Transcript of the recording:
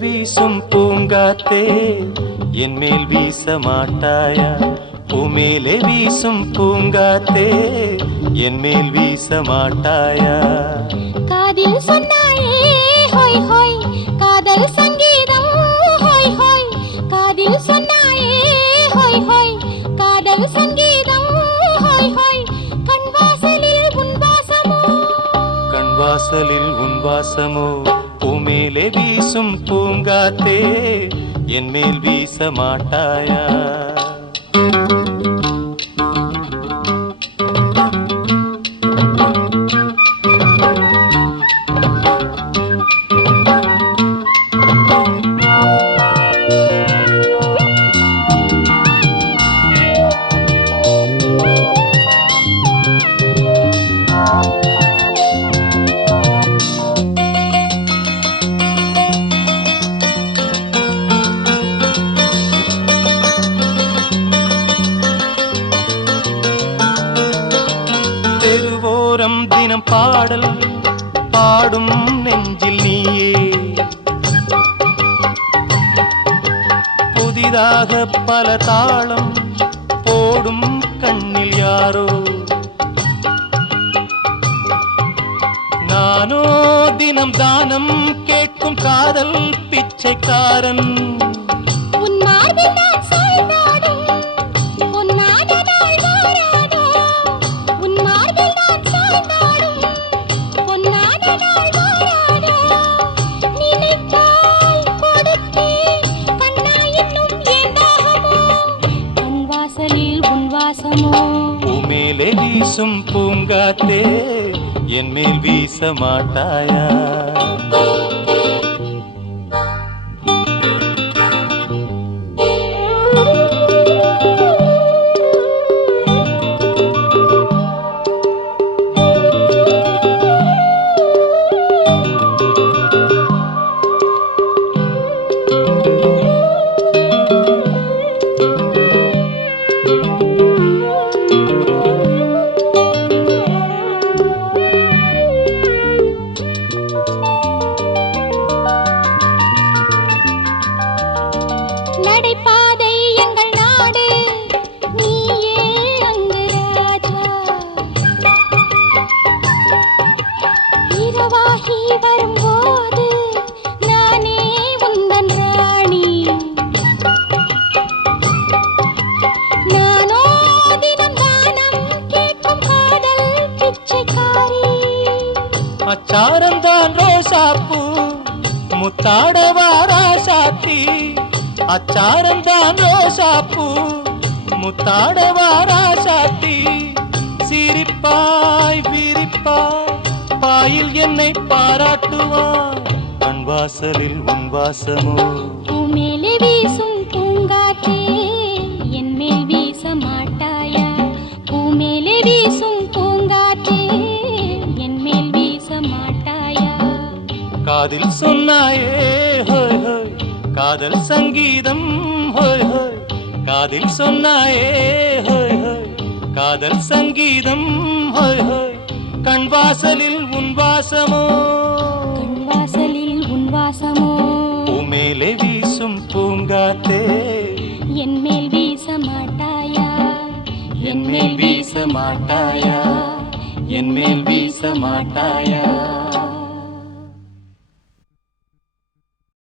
வீசும் பூங்காத்தே என் மேல் வீச மாட்டாயா? பூமேலே வீசும் பூங்காத்தே என் மேல் வீச மாட்டாயா? காதில் சொன்னாயே ஹோய் ஹோய் காதல் சங்கீதம் ஹோய் ஹோய். காதில் சொன்னாயே ஹோய் ஹோய் காதல் சங்கீதம் ஹோய் ஹோய். கண் வாசலில் உன் வாசமோ, கண் வாசலில் உன் வாசமோ. பூமேலே வீசும் பூங்காத்தே என் மேல் வீச மாட்டாயா? தெருவோரம் தினம் பாடல் பாடும் நெஞ்சில் நீயே, புதிதாக பல தாளம் போடும் கண்ணில் யாரோ. நானோ தினம் தானம் கேட்கும் காதல் பிச்சைக்காரன். உன் மார்பில் நான் சாய்ந்தாடும் பொன்னான நாள் வாராதோ. உன் மார்பில் நான் சாய்ந்தாடும் பொன்னான நாள் வாராதோ. நினைத்தால் கொடுத்தேன் கண்ணா இன்னும் ஏன் தாகமோ. கண் வாசலில் உன் வாசமோ. பூமேலே வீசும் பூங்காத்தே என் மேல் வீச மாட்டாயா? நடைபாதை எங்கள் நாடு நீயே அங்கு ராஜா. இரவாகி வரும்போது நானே உந்தன் ராணி. நானோ தினம் தானம் கேட்கும் காதல் பிச்சைக்காரி. அச்சாரந்தான் ரோசாப்பூ முத்தாடவா ராசாத்தி. அச்சாரந்தான் ரோசாப்பூ முத்தாடவா ராசாத்தி. சிரிப்பாய் விரிப்பாய் பாயில் என்னை பாராட்டுவாய். கண் வாசலில் உன் வாசமோ. பூமேலே வீசும் பூங்காற்றே என் மேல் வீச மாட்டாயா? பூமேலே வீசும் பூங்காற்றே என் மேல் வீச மாட்டாயா? காதில் சொன்னாயே ஹோய் ஹோய் காதல் சங்கீதம் ஹோய் ஹோய். காதில் சொன்னாயே ஹோய் ஹோய் காதல் சங்கீதம் ஹோய் ஹோய். கண் வாசலில் உன் வாசமோ, கண் வாசலில் உன் வாசமோ. பூமேலே வீசும் பூங்காத்தே என் மேல் வீச மாட்டாயா? என் மேல் வீச மாட்டாயா? என் மேல் வீச மாட்டாயா?